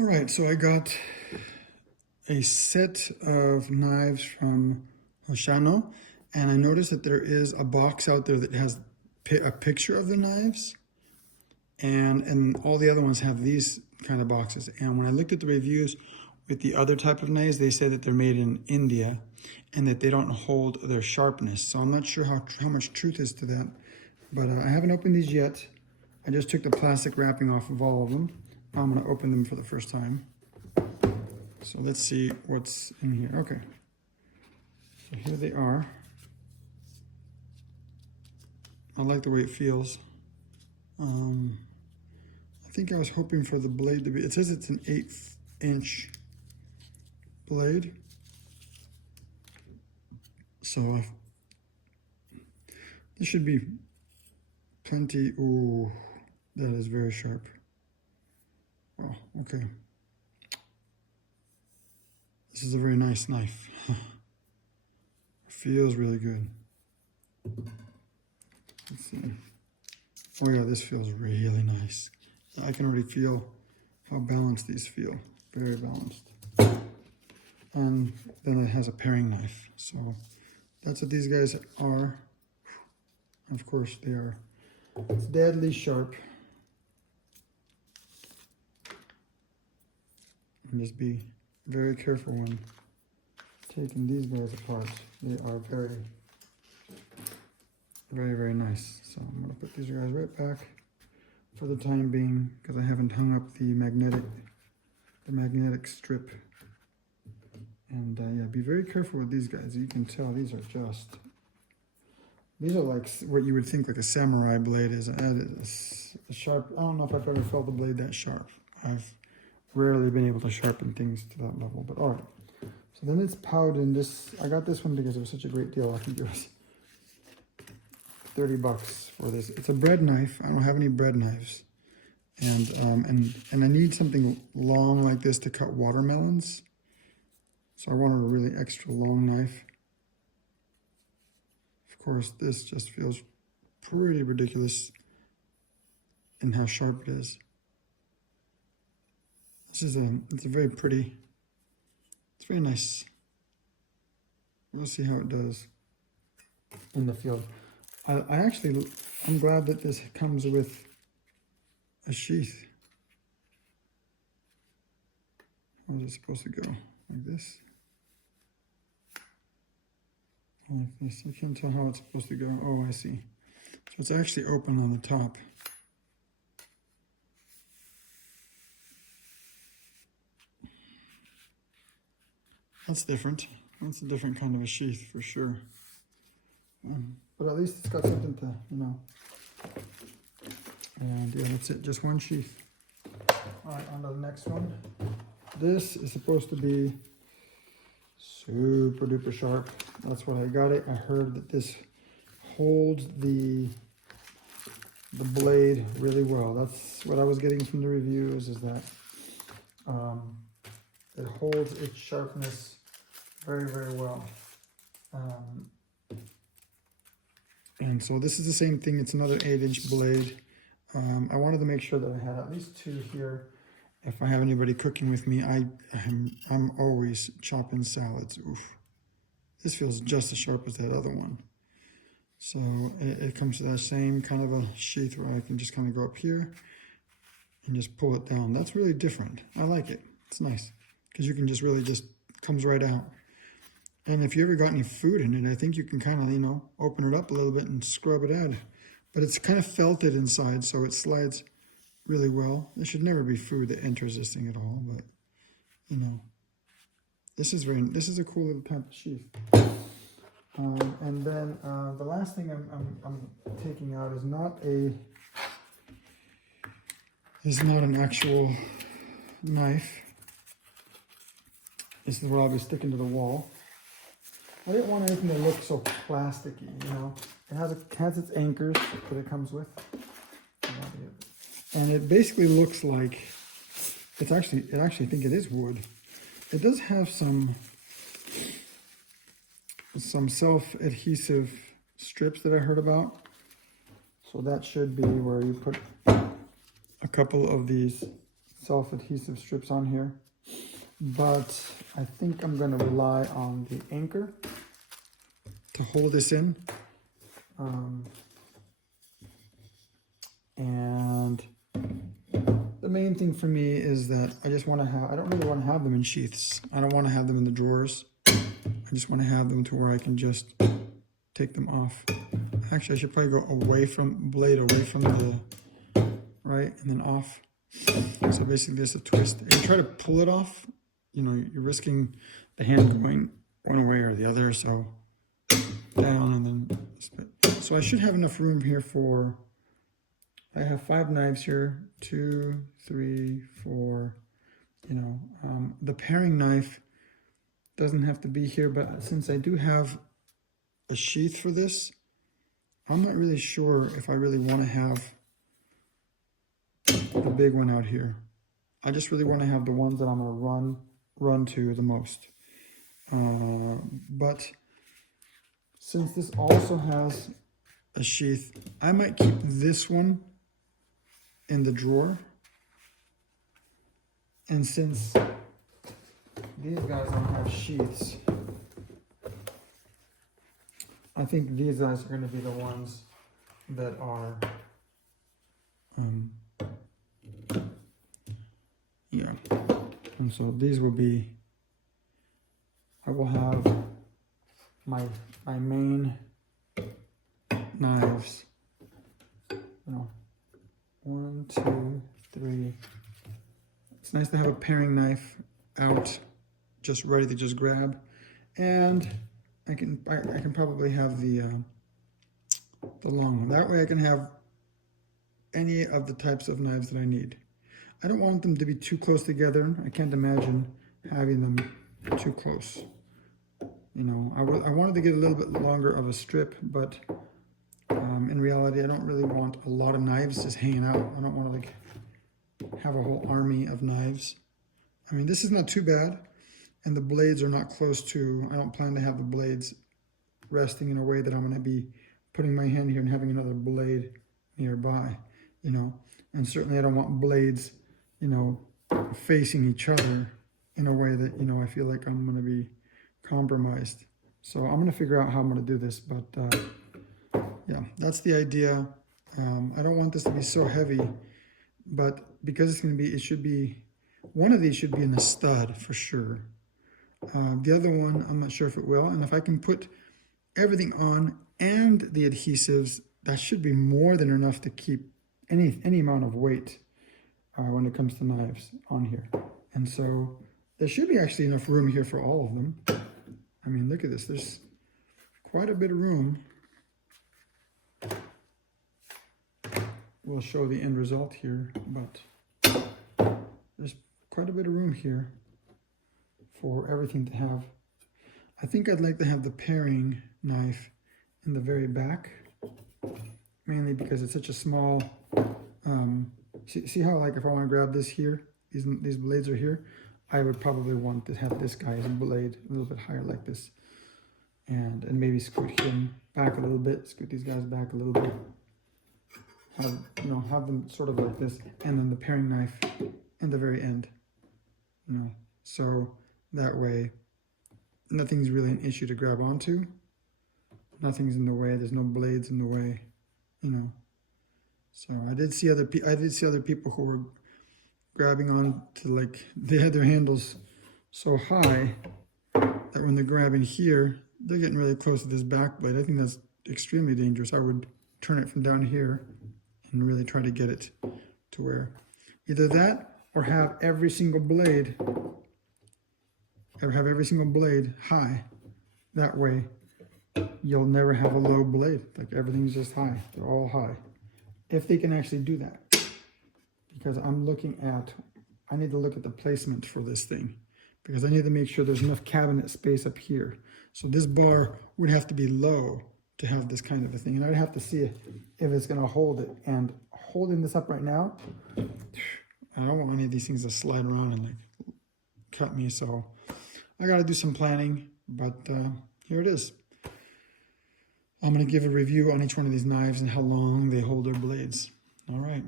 All right, so I got a set of knives from Hoshino, and I noticed that there is a box out there that has a picture of the knives, and all the other ones have these kind of boxes. And when I looked at the reviews with the other type of knives, they say that they're made in India and that they don't hold their sharpness. So I'm not sure how much truth is to that, but I haven't opened these yet. I just took the plastic wrapping off of all of them. I'm gonna open them for the first time. So let's see what's in here. Okay, so here they are. I like the way it feels. I think I was hoping for the blade to be, it says it's an 1/8 inch blade. So this should be plenty. Ooh, that is very sharp. Wow, okay. This is a very nice knife. Feels really good. Let's see. Oh yeah, this feels really nice. I can already feel how balanced these feel. Very balanced. And then it has a paring knife. So that's what these guys are. Of course, they are deadly sharp. And just be very careful when taking these guys apart. They are very, very, very nice. So I'm gonna put these guys right back for the time being because I haven't hung up the magnetic strip. And yeah, be very careful with these guys. You can tell these are like what you would think like a samurai blade is. A sharp, I don't know if I've ever felt a blade that sharp. I've rarely been able to sharpen things to that level, but all right. So then it's powdered in this. I got this one because it was such a great deal. I think it was 30 bucks for this. It's a bread knife. I don't have any bread knives. And I need something long like this to cut watermelons. So I wanted a really extra long knife. Of course, this just feels pretty ridiculous in how sharp it is. It's a very pretty, it's very nice. We'll see how it does in the field. I'm glad that this comes with a sheath. How is it supposed to go? Like this? Like this. You can't tell how it's supposed to go. Oh, I see. So it's actually open on the top. That's different. That's a different kind of a sheath for sure. But at least it's got something to, And yeah, that's it. Just one sheath. All right, on to the next one. This is supposed to be super duper sharp. That's what I got it. I heard that this holds the blade really well. That's what I was getting from the reviews, is that it holds its sharpness very, very well. And so this is the same thing. It's another 8-inch blade. I wanted to make sure that I had at least 2 here. If I have anybody cooking with me, I'm always chopping salads. Oof. This feels just as sharp as that other one. So it comes to that same kind of a sheath where I can just kind of go up here and just pull it down. That's really different. I like it. It's nice because you can just really comes right out. And if you ever got any food in it, I think you can kind of, open it up a little bit and scrub it out. But it's kind of felted inside, so it slides really well. There should never be food that enters this thing at all, but, this is a cool little type of sheath. And then the last thing I'm taking out is not an actual knife. This is what I'll be sticking to the wall. I didn't want anything to look so plasticky, It has its anchors that it comes with. And it basically looks like I think it is wood. It does have some self-adhesive strips that I heard about. So that should be where you put a couple of these self-adhesive strips on here, but I think I'm going to rely on the anchor to hold this in. And the main thing for me is that I just want to have, I don't really want to have them in sheaths. I don't want to have them in the drawers. I just want to have them to where I can just take them off. Actually, I should probably go away from the, right, and then off. So basically there's a twist. If you try to pull it off, you know, you're risking the hand going one way or the other. So down and then split. So I should have enough room here for, I have 5 knives here, 2, 3, 4, you know. The paring knife doesn't have to be here, but since I do have a sheath for this, I'm not really sure if I really want to have the big one out here. I just really want to have the ones that I'm going to run to the most. But since this also has a sheath, I might keep this one in the drawer. And since these guys don't have sheaths, I think these guys are going to be the ones that are, yeah. And so these will be, I will have my main knives, you know, 1, 2, 3. It's nice to have a paring knife out, just ready to just grab, and I can probably have the long one. That way I can have any of the types of knives that I need. I don't want them to be too close together. I can't imagine having them too close. You know, I wanted to get a little bit longer of a strip, but in reality, I don't really want a lot of knives just hanging out. I don't want to like have a whole army of knives. I mean, this is not too bad, and the blades are not close to, I don't plan to have the blades resting in a way that I'm going to be putting my hand here and having another blade nearby, you know. And certainly I don't want blades, you know, facing each other in a way that, you know, I feel like I'm going to be compromised. So I'm going to figure out how I'm going to do this, but yeah, that's the idea. I don't want this to be so heavy, but because it's going to be, it should be, one of these should be in a stud for sure. The other one, I'm not sure if it will. And if I can put everything on and the adhesives, that should be more than enough to keep any amount of weight when it comes to knives on here. And so there should be actually enough room here for all of them. I mean, look at this. There's quite a bit of room. We'll show the end result here, but there's quite a bit of room here for everything to have. I think I'd like to have the paring knife in the very back, mainly because it's such a small, see how, like, if I want to grab this here, these blades are here, I would probably want to have this guy's blade a little bit higher like this, and maybe scoot him back a little bit, scoot these guys back a little bit, have, you know, have them sort of like this, and then the paring knife in the very end, you know, so that way nothing's really an issue to grab onto, nothing's in the way, there's no blades in the way, you know. So I did see other people who were grabbing on to, like, they had their handles so high that when they're grabbing here, they're getting really close to this back blade. I think that's extremely dangerous. I would turn it from down here and really try to get it to where either that or have every single blade high. That way you'll never have a low blade. Like, everything's just high. They're all high. If they can actually do that. Because I'm looking at, I need to look at the placement for this thing, because I need to make sure there's enough cabinet space up here. So this bar would have to be low to have this kind of a thing. And I'd have to see if it's going to hold it. And holding this up right now, I don't want any of these things to slide around and, like, cut me. So I got to do some planning, but here it is. I'm going to give a review on each one of these knives and how long they hold their blades. All right.